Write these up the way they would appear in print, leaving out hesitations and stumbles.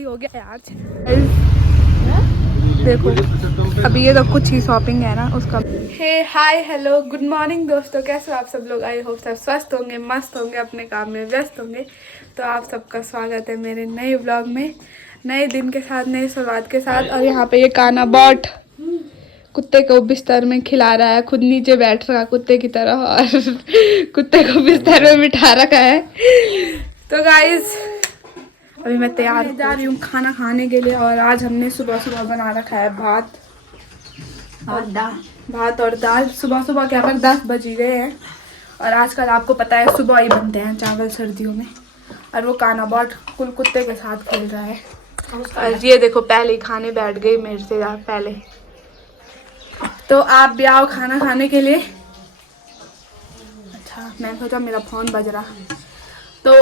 सही हो गया यार। देखो अभी ये तो कुछ ही शॉपिंग है ना उसका। हे हाय हेलो गुड मॉर्निंग दोस्तों, कैसे हो आप सब लोग। आई होप सब स्वस्थ होंगे, मस्त होंगे, अपने काम में व्यस्त होंगे। तो आप सबका स्वागत है मेरे नए व्लॉग में, नए दिन के साथ, नए शुरुआत के साथ। और यहाँ पे ये काना बॉट कुत्ते को बिस्तर में खिला रहा है, खुद नीचे बैठ रहा कुत्ते की तरह और कुत्ते को बिस्तर में बिठा रखा है। तो गाइज अभी मैं तैयार जा रही हूँ खाना खाने के लिए। और आज हमने सुबह सुबह बना रखा है भात और दाल। सुबह सुबह क्या पर 10 बज गए हैं। और आजकल आपको पता है सुबह ही बनते हैं चावल सर्दियों में। और वो काना बॉट कुल कुत्ते के साथ खेल रहा है। और ये देखो पहले ही खाने बैठ गई मेरे से यार पहले। तो आप भी आओ खाना खाने के लिए। अच्छा मैं सोचा मेरा फोन बज रहा। तो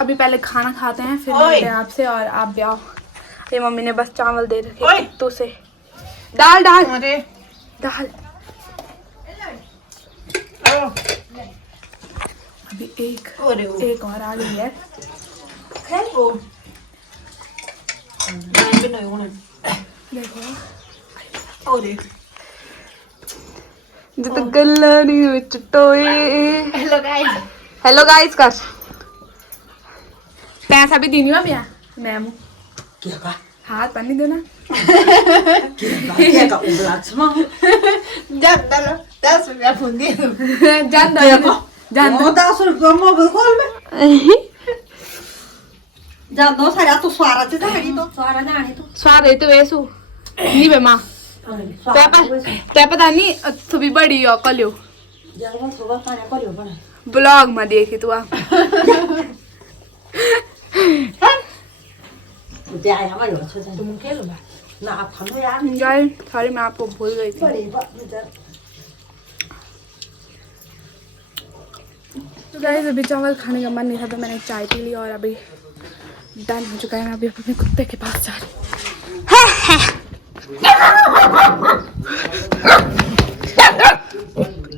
अभी पहले खाना खाते हैं फिर मिलते हैं आपसे। और आप भी आओ। ये मम्मी ने बस चावल दे रखे कुत्तों से। दाल दाल दाल। अभी एक और आ गई है। देखो जित गल्ला नहीं हुई टोए। हेलो गाइस कर पैसा भी दीनी भैया मैम हाथ पानी दो ना। पता नहीं सुबह बड़ी हो कलियो ब्लॉग में देखी तू आप। सॉरी मैं आपको भूल गई थी। तो गाइस अभी चावल खाने का मन नहीं था तो मैंने चाय पी ली और अभी डन हो चुका है। मैं अभी अपने कुत्ते के पास जा रही हूँ।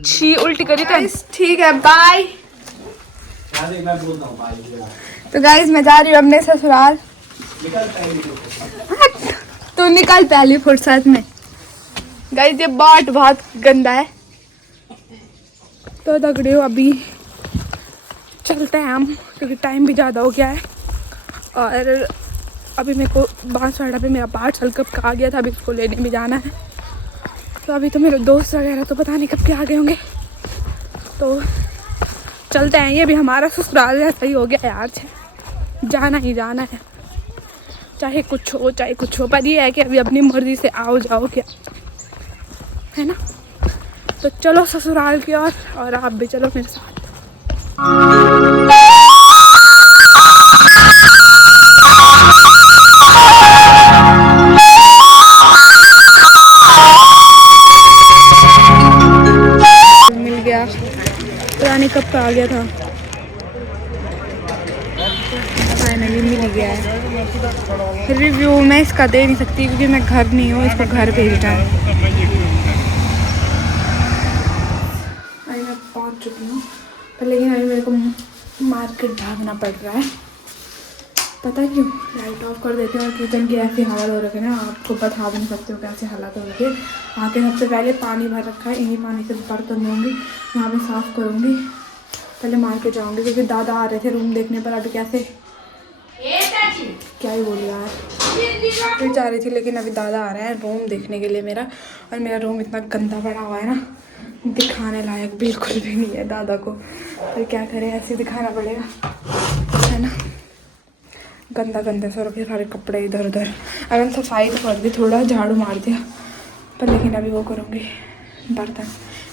छी उल्टी करी तो ठीक है बाय। तो गाइस मैं जा रही हूँ अपने ससुराल। तो निकल पहली फुर्सत में। गाइस ये बॉट बहुत गंदा है। तो तगड़े हो अभी चलते हैं हम क्योंकि टाइम भी ज़्यादा हो गया है। और अभी मेरे को बांसवाड़ा पे मेरा पार्सल कब का आ गया था, अभी उसको लेने भी जाना है। तो अभी तो मेरे दोस्त वगैरह तो पता नहीं कब के आ गए होंगे। तो चलते हैं। ये भी हमारा ससुराल जैसा ही हो गया यार, जाना ही जाना है चाहे कुछ हो चाहे कुछ हो। पर ये है कि अभी अपनी मर्जी से आओ जाओ क्या है ना। तो चलो ससुराल की ओर और आप भी चलो मेरे साथ। मिल गया पता नहीं कब का आ गया था, फाइनली मिल गया है। रिव्यू मैं इसका दे नहीं सकती क्योंकि मैं घर नहीं हूँ, इसको घर भेजना है। अभी मैं पहुँच चुकी हूँ पर लेकिन अभी मेरे को मार्केट भागना पड़ रहा है। पता क्यों, लाइट ऑफ कर देती हूँ और किचन की ऐसी हालत हो रखी है ना, आपको बता भी नहीं सकते हो कैसे हालत हो रखी है। आके सबसे पहले पानी भर रखा है, इन्हीं पानी से बर्तन धोऊंगी, यहाँ पे साफ़ करूँगी। पहले मार्केट जाऊँगी क्योंकि दादा आ रहे थे रूम देखने पर। अभी कैसे क्या ही बोली यार, फिर जा रही थी लेकिन अभी दादा आ रहे हैं रूम देखने के लिए मेरा। और मेरा रूम इतना गंदा पड़ा हुआ है ना, दिखाने लायक बिल्कुल भी नहीं है दादा को। पर क्या करें, ऐसे दिखाना पड़ेगा है ना। गंदा गंदे से रखे सारे कपड़े इधर उधर। अगर सफाई तो कर दी, थोड़ा झाड़ू मार दिया, पर लेकिन अभी वो करूँगी बर्तन।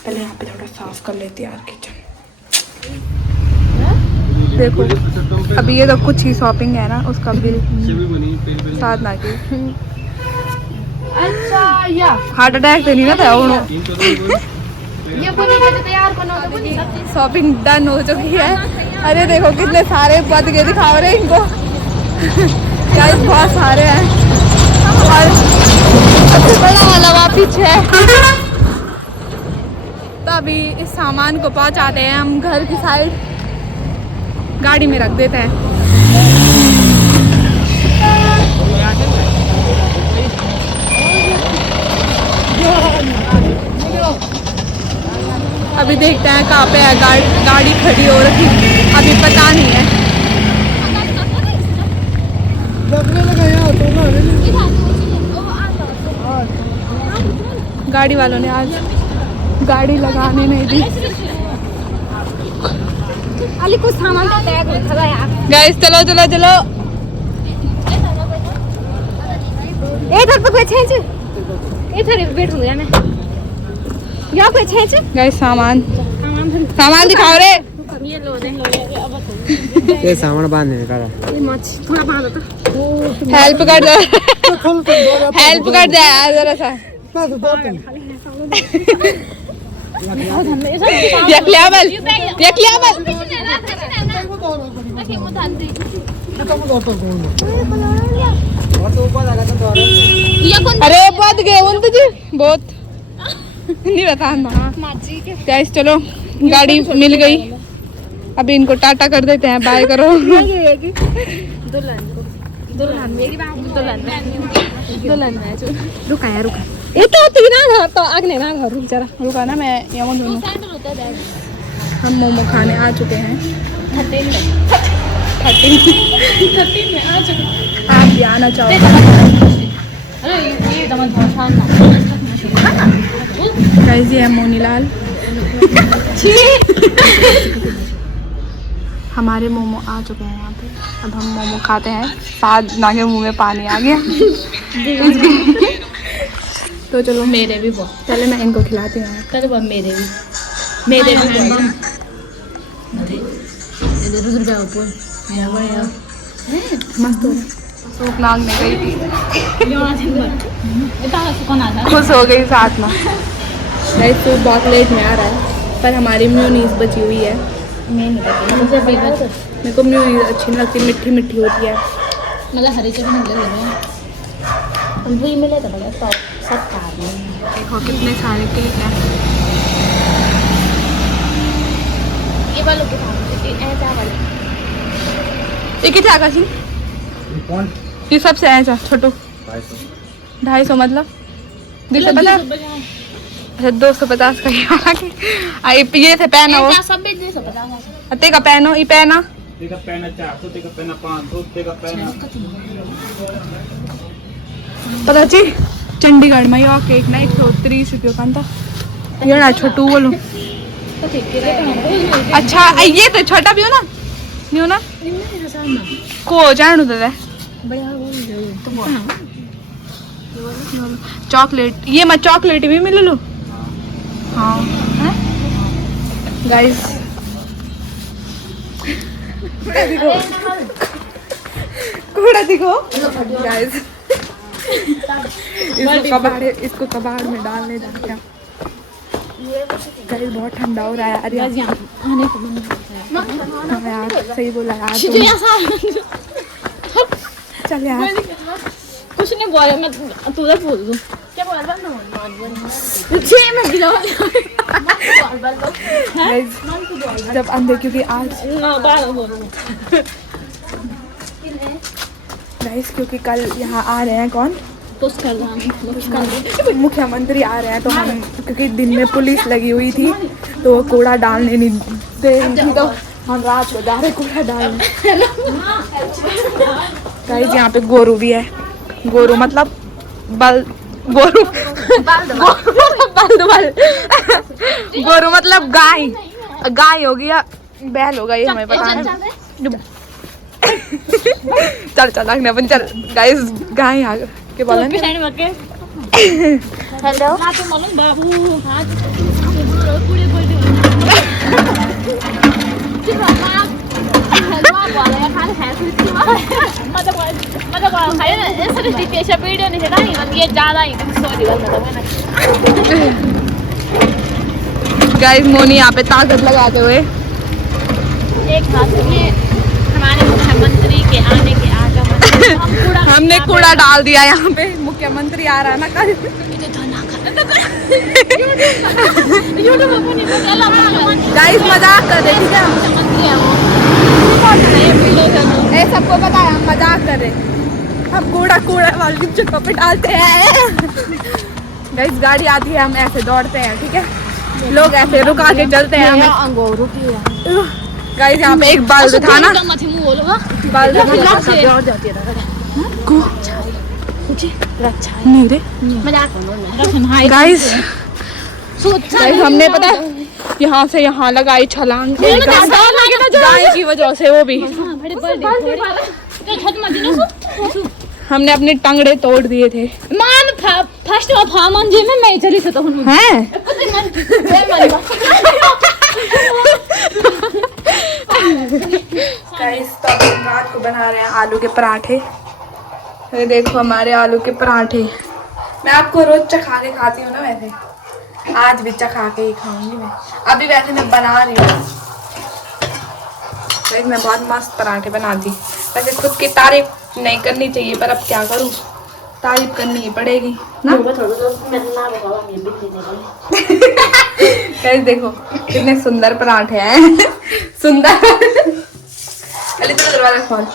पहले यहाँ पे थोड़ा साफ कर लेती यार किचन। देखो अभी ये तो कुछ ही शॉपिंग है ना उसका बिल साथ ना की। अच्छा या हार्ट अटैक तो नहीं ना था शॉपिंग डन हो चुकी है। अरे देखो कितने सारे पद के दिखा रहे इनको गाइस, बहुत सारे हैं। और सबसे बड़ा वाला वहाँ पीछे है। तो अभी इस सामान को पहुँचाते हैं हम घर की साइड, गाड़ी में रख देते हैं। अभी देखते हैं कहाँ पे है गाड़ी खड़ी हो रखी, अभी पता नहीं है। गाड़ी वालों ने आज गाड़ी लगाने नहीं दी। कुछ सामान गाइस चलो चलो चलो। बैठूंगा मैं यहाँ पे गाइस सामान दिखाओ रे। ये लो दे ये सामान बांधने का थोड़ा बांध दो। हेल्प कर दो, हेल्प कर दे यार जरा सा। यकलियाबल अरे बहुत गए तुझे बहुत नहीं बता। गाइस चलो गाड़ी मिल गई, अभी इनको टाटा कर देते हैं, बाय करो। रुका यार रुका ये तो आगने ना घर रुक जरा रुका ना, मैं यहाँ दोनों हम मोमो खाने आ चुके हैं। 13 में आ चुके। आप भी आना चाहो? गाइस ये है मोनीलाल। हमारे मोमो आ चुके हैं यहाँ पे, अब हम मोमो खाते हैं। साथ नागे मुंह में पानी आ गया। तो चलो मेरे भी बहुत पहले मैं इनको खिलाती हूँ। मेरे भी मस्त हो रहा। सूप मांगने गई थी, खुश हो गई साथ में। गाइस सूप बहुत लेट में आ रहा है, पर हमारी म्यूनीस बची हुई है। मेरे को म्यूनीस अच्छी नहीं लगती, मिठी मिठी होती है। मतलब हरी चटनी मिले तो बड़ा सब देखो कितने सारे केक हैं। ये वालों के ये कितने आका सिंह? ये सबसे ऐसा छोटो 250 मतलब 250। अच्छा 250 का ये थे पहना वो अते का पहनो ये पहना तेका पहना 400 तेका पहना 500 तेका पहना पता ची चंडीगढ़ में यो केक ना 130 रुपये का था। ये ना छोटू बोलो। अच्छा ये तो छोटा भी हो ना, नहीं हो ना को जानू तो चॉकलेट। ये मैं चॉकलेट भी मिल लो। हाँ गाइस कूड़ा दिखो गाइस। इसको कबाड़ में डालने जाते हैं। गाइस बहुत ठंडा हो रहा है यार। हाँ यार सही बोला यार। चल यार कुछ नहीं बोला मैं तुझे बोल दूं क्या बोल रहा मैं गाइस जब अंदर क्योंकि आज गाइस क्योंकि कल यहाँ आ रहे हैं कौन मुख्यमंत्री आ रहे हैं, तो हम क्योंकि दिन में पुलिस लगी हुई थी तो वो कूड़ा डालने नहीं दे रही थी, तो हम रात को जा रहे कूड़ा डालने। गाइस यहाँ पे गोरू भी है। गोरू मतलब गोरू गोरू मतलब गाय होगी या बैल होगा ये हमें पता नहीं। चल चल रखने अपन चल। गाइस गाय आ के बोला हेलो गाइस मोनी यहाँ पे ताकत लगाते हुए एक हाथ में हमारे मुख्यमंत्री के आने के आगमन हमने कूड़ा डाल दिया यहाँ पे। मुख्यमंत्री आ रहा है ना कल। गाइस मजाक कर रहे ठीक है, मुख्यमंत्री है वो सबको पता है हम मजाक कर रहे। हम कूड़ा वाली जगह पे डालते हैं। गाइस गाड़ी आती है, हम ऐसे दौड़ते हैं, ठीक है। लोग ऐसे रुका के चलते हैं हमें। अंगूरों की गाइस यहाँ पे एक बाल था ना, बाल और जाती है नहीं रे गाइस। हमने पता है यहाँ से यहाँ लगाई छलांग गाय की वजह से, वो भी हमने अपने टंगड़े तोड़ दिए थे। मान फर्स्ट ऑफ मंजे में मैं चली से तो हूं हैं गाइस। तो अब हम रात को बना रहे हैं आलू के पराठे। ये देखो हमारे आलू के पराठे। मैं आपको रोज चखा के खाती हूँ ना, वैसे आज भी चखा के ही खाऊंगी मैं। अभी वैसे मैं बना रही हूँ, मैं बहुत मस्त पराठे बनाती। वैसे खुद की तारीफ नहीं करनी चाहिए, पर अब क्या करूँ, तारीफ करनी ही पड़ेगी ना। गाइस देखो कितने सुंदर पराठे हैं। सुंदर। अली तो दरवाजा खोल।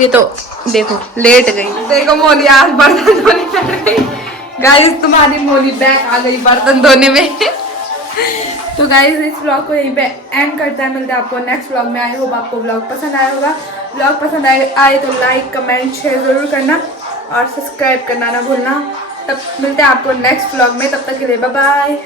ये तो देखो लेट गई, देखो मोली आज बर्तन धोने बैठ गई। गाइस तुम्हारी मोली बैक आ गई बर्तन धोने में। तो गाइस इस व्लॉग को यहीं पे एंड करते हैं, मिलते हैं आपको नेक्स्ट व्लॉग में। आई होप आपको व्लॉग पसंद आया होगा। व्लॉग पसंद आए तो लाइक कमेंट शेयर ज़रूर करना और सब्सक्राइब करना ना भूलना। तब मिलते हैं आपको नेक्स्ट व्लॉग में, तब तक के लिए बाय बाय।